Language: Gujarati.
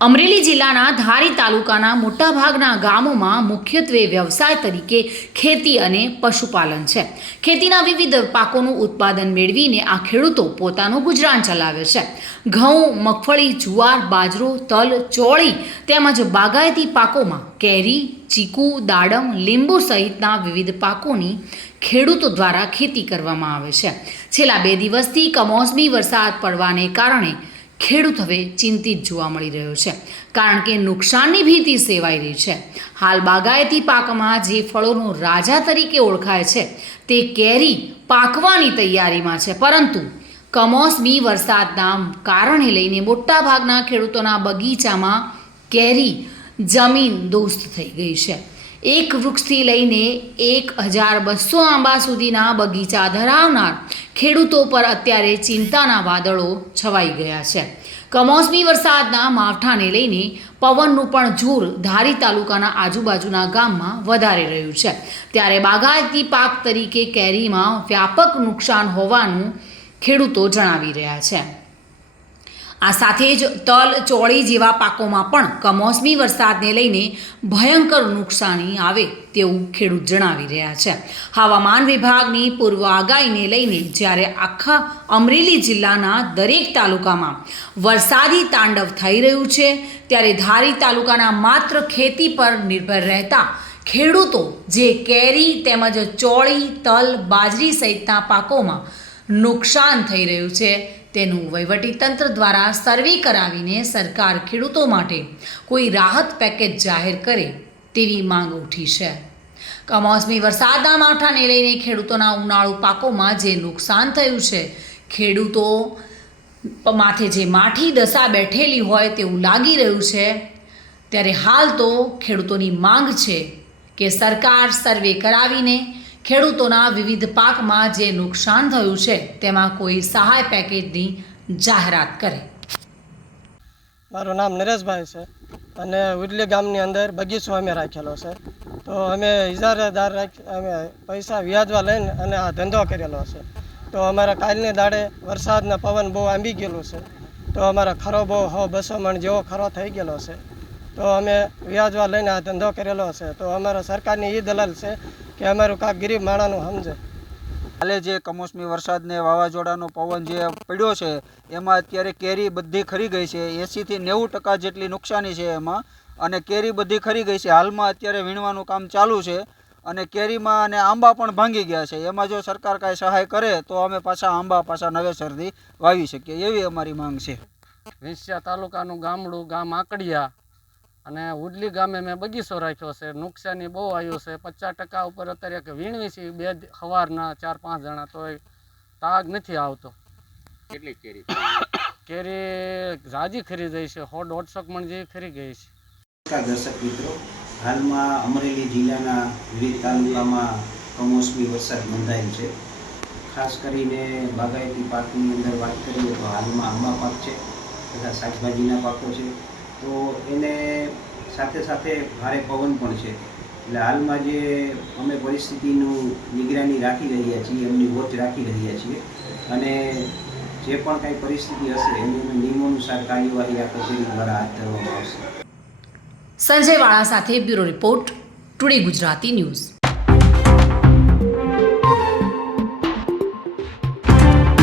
અમરેલી જિલ્લાના ધારી તાલુકાના મોટાભાગના ગામોમાં મુખ્યત્વે વ્યવસાય તરીકે ખેતી અને પશુપાલન છે. ખેતીના વિવિધ પાકોનું ઉત્પાદન મેળવીને આ ખેડૂતો પોતાનું ગુજરાન ચલાવે છે. ઘઉં, મગફળી, જુવાર, બાજરો, તલ, ચોળી તેમજ બાગાયતી પાકોમાં કેરી, ચીકુ, દાડમ, લીંબુ સહિતના વિવિધ પાકોની ખેડૂતો દ્વારા ખેતી કરવામાં આવે છે. છેલ્લા બે દિવસથી કમોસમી વરસાદ પડવાને કારણે ખેડૂત હવે ચિંતિત જોવા મળી રહ્યો છે, કારણ કે નુકસાનની ભીતિ સેવાઈ રહી છે. હાલ બાગાયતી પાકમાં જે ફળોનો રાજા તરીકે ઓળખાય છે, તે કેરી પાકવાની તૈયારીમાં છે. પરંતુ કમોસમી વરસાદના કારણે લઈને મોટાભાગના ખેડૂતોના બગીચામાં કેરી જમીન દોસ્ત થઈ ગઈ છે. એક વૃક્ષથી લઈને એક હજાર બસો આંબા સુધીના બગીચા ધરાવનાર ખેડૂતો પર અત્યારે ચિંતાના વાદળો છવાઈ ગયા છે. કમોસમી વરસાદના માવઠાને લઈને પવનનું પણ જોર ધારી તાલુકાના આજુબાજુના ગામમાં વધારે રહ્યું છે. ત્યારે બાગાયતી પાક તરીકે કેરીમાં વ્યાપક નુકસાન હોવાનું ખેડૂતો જણાવી રહ્યા છે. આ સાથે જ તલ, ચોળી જેવા પાકોમાં પણ કમોસમી વરસાદને લઈને ભયંકર નુકસાની આવે તેવું ખેડૂત જણાવી રહ્યા છે. હવામાન વિભાગની પૂર્વ આગાહીને લઈને જ્યારે આખા અમરેલી જિલ્લાના દરેક તાલુકામાં વરસાદી તાંડવ થઈ રહ્યું છે, ત્યારે ધારી તાલુકાના માત્ર ખેતી પર નિર્ભર રહેતા ખેડૂતો જે કેરી તેમજ ચોળી, તલ, બાજરી સહિતના પાકોમાં નુકસાન થઈ રહ્યું છે તેનું વહીવટીતંત્ર દ્વારા સર્વે કરાવીને સરકાર ખેડૂતો માટે કોઈ રાહત પેકેજ જાહેર કરે તેવી માંગ ઉઠી છે. કમોસમી વરસાદના માવઠાને લઈને ખેડૂતોના ઉનાળુ પાકોમાં જે નુકસાન થયું છે, ખેડૂતો માથે જે માઠી દશા બેઠેલી હોય તેવું લાગી રહ્યું છે. ત્યારે હાલ તો ખેડૂતોની માંગ છે કે સરકાર સર્વે કરાવીને ખેડૂતોના વિવિધ પાકમાં જે નુકસાન થયું છે, તેમાં કોઈ સહાય પેકેજની જાહેરાત કરે. મારું નામ નરેશભાઈ છે અને ઉડલી ગામની અંદર બગીચો અમે રાખેલો છે. તો અમે ઇજારેદાર રાખી, અમે પૈસા વ્યાજવા લઈને અને આ ધંધો કરેલો છે. તો અમારા કાલની દાડે વરસાદના પવન બહુ આંબી ગયેલું છે. તો અમારા ખરો બહુ હો બસો મણ જેવો ખરો થઈ ગયેલો છે. તો અમે વ્યાજવા લઈને આ ધંધો કરેલો છે. તો અમારા સરકારની એ દલાલ છે કે અમારું કાંક ગરીબ માણાનું સમજે. હાલે જે કમોસમી વરસાદને વાવાઝોડાનો પવન જે પડ્યો છે એમાં અત્યારે કેરી બધી ખરી ગઈ છે. એંસીથી નેવું ટકા જેટલી નુકસાની છે એમાં. અને કેરી બધી ખરી ગઈ છે. હાલમાં અત્યારે વીણવાનું કામ ચાલુ છે. અને કેરીમાં અને આંબા પણ ભાંગી ગયા છે. એમાં જો સરકાર કાંઈ સહાય કરે તો અમે પાછા આંબા પાછા નવેસરથી વાવી શકીએ. એવી અમારી માંગ છે. વિંસિયા તાલુકાનું ગામડું ગામ આકડિયા. અને ઉડલી ગામે મેં બગીચો રાખ્યો છે. નુકસાની બહુ આવ્યું છે. પચાસ ટકા ઉપર અત્યારે કે વીણવી છે. બે સવારના ચાર પાંચ જણા તો તાગ નથી આવતો. કેટલી કેરી? કેરી રાજી ખરી જાય છે. સો દોઢસો મણ જેવી ખરી ગઈ છે. દર્શક મિત્રો. હાલમાં અમરેલી જિલ્લાના વિવિધ તાલુકામાં કમોસમી વરસાદ નોંધાયેલ છે. ખાસ કરીને બાગાયતી પાકની અંદર વાત કરીએ તો હાલમાં આંબા પાક છે તથા શાકભાજીના પાકો છે. તો એને સાથે સાથે ભારે પવન પણ છે. એટલે હાલમાં જે અમે પરિસ્થિતિનું નિગરાની રાખી રહ્યા છીએ, એમની વોચ રાખી રહ્યા છીએ અને જે પણ કાંઈ પરિસ્થિતિ હશે, એની અમે નિયમોનુસાર કાર્યવાહી આ કચેરી દ્વારા હાથ ધરવામાં આવશે. સંજય વાળા સાથે bureau report, today Gujarati news.